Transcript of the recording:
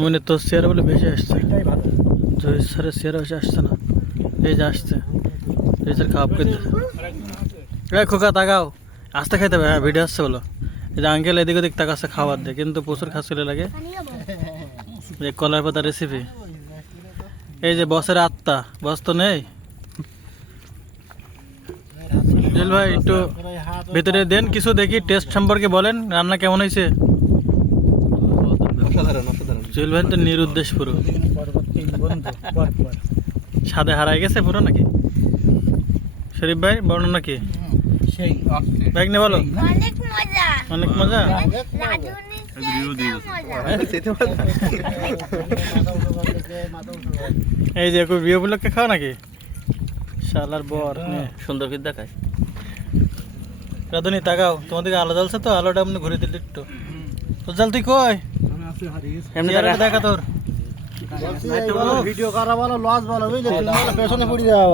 মনে তোর চেয়ার বলে বেশি আসছে, জহির স্যারের চেয়ার বেশি আসছে না, এই যে আসছে এই স্যার খারাপ করে দিচ্ছে। খোকা তাকাও, আস্তে খাইতে হবে। হ্যাঁ ভিডিও আসছে বলো। এই যে আঙ্কেল এদিক ওদিক তাকাচ্ছে খাবার দেয়, কিন্তু প্রচুর খাচ্ছিলে লাগে। এই কলার পাতা রেসিপি, এই যে বসের আত্মা, বস তো নেই। জুয়েল ভাই একটু ভেতরে দেন কিছু, দেখি টেস্ট সম্পর্কে বলেন, রান্না কেমন হয়েছে? জুয়েল ভাই তো নিরুদ্দেশ পুরো, সাদে হারাই গেছে পুরো নাকি? শরীফ ভাই বর্ণনা কি? ভাই নে বলো। অনেক মজা। এই যে বিয়ে উপলক্ষে খাও নাকি? শালার বর সুন্দর করে দেখায়। রাধুনি তাকাও, তোমাদেরকে আলো জ্বলছে তো, আলোটা আপনি ঘুরে দিলে একটু। উজ্জ্বল তুই কই? এমনি দেখা তোর ভিডিও করা বলো, লস বলো, বুঝলি পেছনে পড়ে যাওয়া।